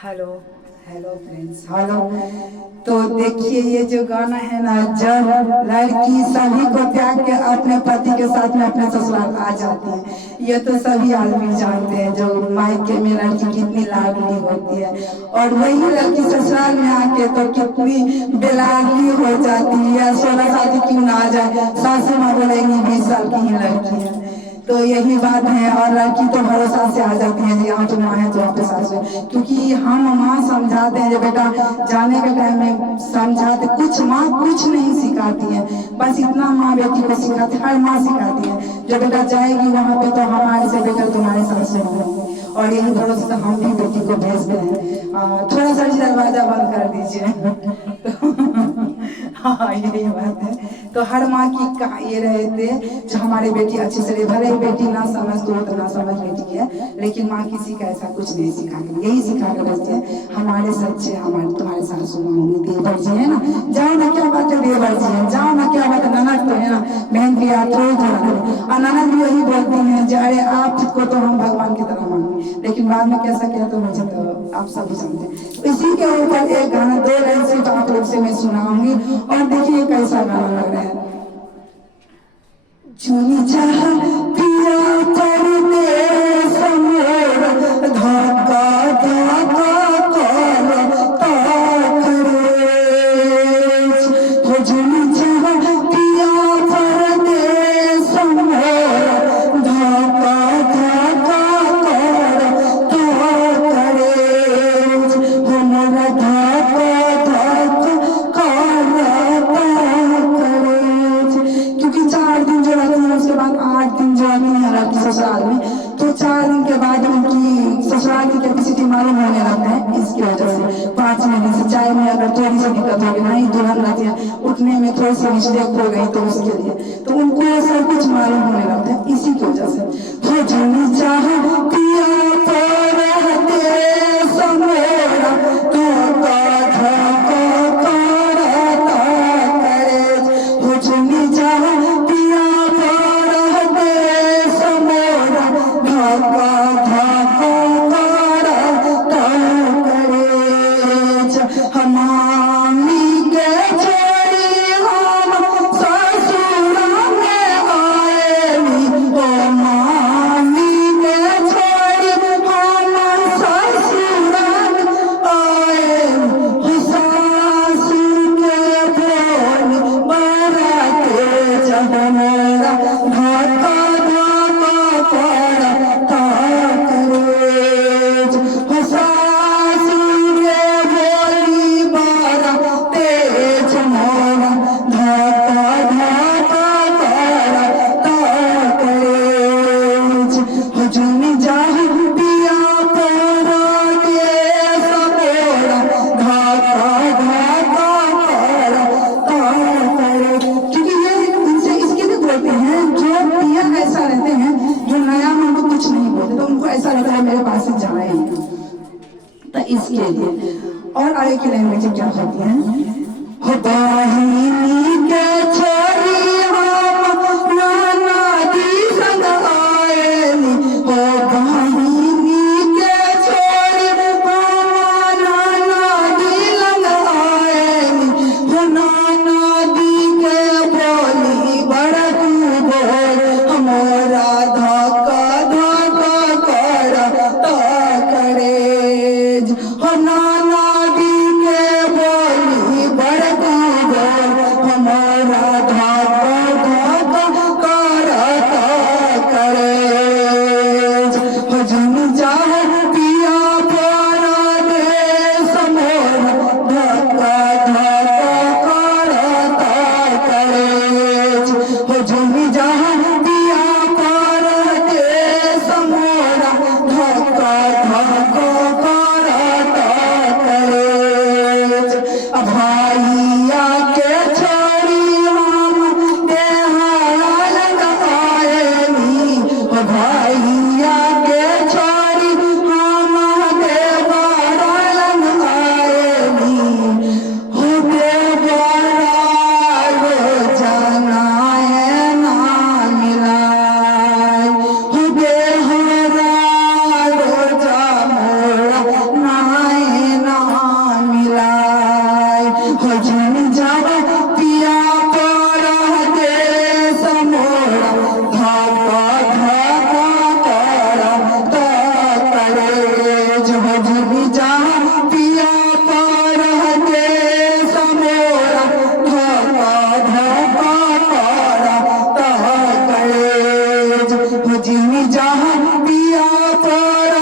Hello hello friends hello. तो देखिए ये जो गाना है ना, जब लड़की सभी को त्याग के अपने पति के साथ में अपने ससुराल आ जाती है, ये तो सभी आदमी जानते हैं जो मायके में लड़की कितनी लाडली होती है, और वही लड़की ससुराल में आके तो कितनी बेलाडली हो जाती है। 16 साल की क्यों ना आ जाए, सासू माँ बोलेंगी 20 साल की ही लड़की है। तो यही बात है, और लड़की तो भरोसा से आ जाती है, यहाँ पे माँ है तो यहाँ पे सासू है, क्योंकि हम माँ समझाते हैं जो बेटा जाने के टाइम में समझाते, कुछ माँ कुछ नहीं सिखाती है, बस इतना माँ बेटी को सिखाती है, हर माँ सिखाती है जो बेटा जाएगी वहाँ पे तो हमारे से बेटा तुम्हारे सासू होंगे, और यही भरोसे से हम भी बेटी को भेजते हैं। थोड़ा सा दरवाजा बंद कर दीजिए। हाँ यही बात है। तो हर माँ की ये रहते जो हमारे बेटी अच्छे से रहे, भले ही बेटी ना समझ तो ना समझ बेटी है, लेकिन माँ किसी का ऐसा कुछ नहीं सिखा के, यही सिखा के भेजते हैं हमारे सच्चे हमारे तुम्हारे सासू माँ होंगे, देवर जी है ना, जाओ ना क्या बात है, देवर जी है जाओ ना क्या बात है, ननद तो है ना, बहन की याद थोड़ी थोड़ा, और ननद भी यही बोलती है जो अरे आपको तो हम भगवान की तरह मांगे, लेकिन बाद में कैसा किया तो मुझे तो आप सभी जानते हैं। इसी के ऊपर एक गाना 2 लाइन सिर्फ आप लोग से मैं सुनाऊंगी, और देखिए कैसा गाना लग रहा है। चुनी चाह पिया करते समोर धक्का धक्का कर ताकरे हो, चुनी चाह पिया करते समोर धक्का धक्का कर ताकरे हो, मोरा धक्का धक्का कर ताकरे। क्योंकि 4 दिन जो रहती है उसके बाद 8 दिन जो रहती है लड़की ससुराल में, तो 4 दिन के बाद उनकी ससुराल की कैपेसिटी मालूम होने लगता है, इसकी वजह से 5वें दिन से चाय में अगर थोड़ी सी दिक्कत होगी, नहीं दुल्हन रहती है उठने में थोड़ी सी मिस्टेक हो गई तो उसके लिए तो उनको सब कुछ मालूम होने लगता है, इसी की वजह से हो जनी चाह पिया पर रहते समेरा धोखा धोखा करता करे हो, जनी चाह पिया पर रहते समेरा धोखा धोखा करता करे। हमामी के छोड़ी हम ससुरा में आएली, ओ मामी के छोड़ी हम ससुरा में आएली, हो सासू के बोल बराते जहमरा धक्का धक्का करता करे हो, सासू के बोली बराते जहमरा धक्का धक्का करता करे हो, जुनी जाह पिया पर के समेरा धक्का धक्का करता करे। क्योंकि ये इनसे इसके लिए बोलते हैं जो पिया ऐसा रहते हैं जो नया में उनको कुछ नहीं बोलते, तो उनको ऐसा लगता है मेरे पास से जाए ही, तो इसके लिए। और आगे की लैंग्वेज क्या होती है, हो बहिनी के छोरी हम नाना दी संग आएली, हो बहिनी के छोरी हम नाना दी लंग आएली, हो नाना दी के बोली बड़कू बोल हमारा धक्का धक्का करता करे हो, नाना दी के बोली बड़कू बोल हमारा धक्का धक्का करता करे हो, जन चाह पिया पर दे समोर धक्का धक्का करता करे हो, जन चाह पिया पर दे समोर धक्का धक्का करता करे। भाइया के छोड़ी हम देहाल आएली, हो भैया के छोड़ी हम देवाल आएली, हो देवरा रो जाना है ना हो जिमी जहाँ पिया पर देश मोरा धाका धाका करता कलेज हो जिमी जहाँ पिया पर देश मोरा धाका धाका करता कलेज हो जिमी जहाँ पिया पर